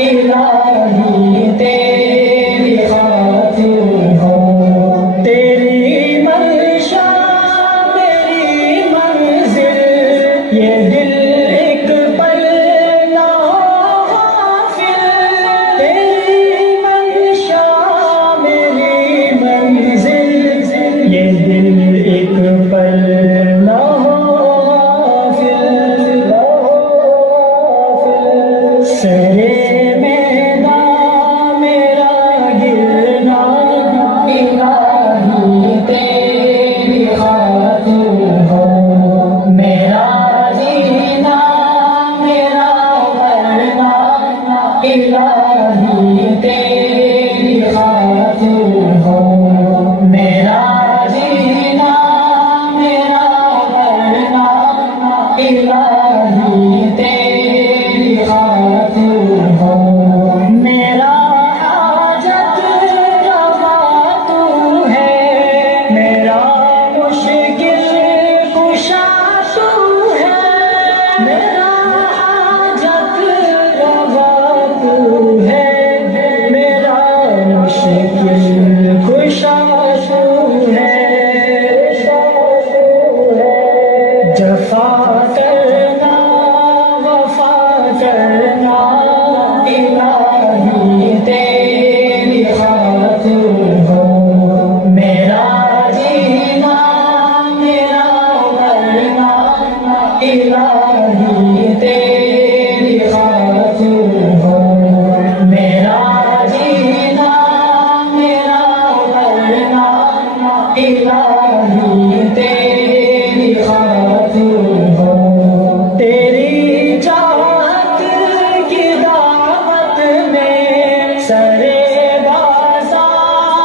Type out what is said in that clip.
الہی تیری خاطر ہوں، تیری منشا میری منزل، یہ دل ایک پل نہ ہو غافل، تیری منشا میری منزل، یہ دل ایک پل نہ ہو غافل، سرے میدان میرا گرنا الہی تیری خاطر ہو، میرا جینا میرا مرنا الہی تیری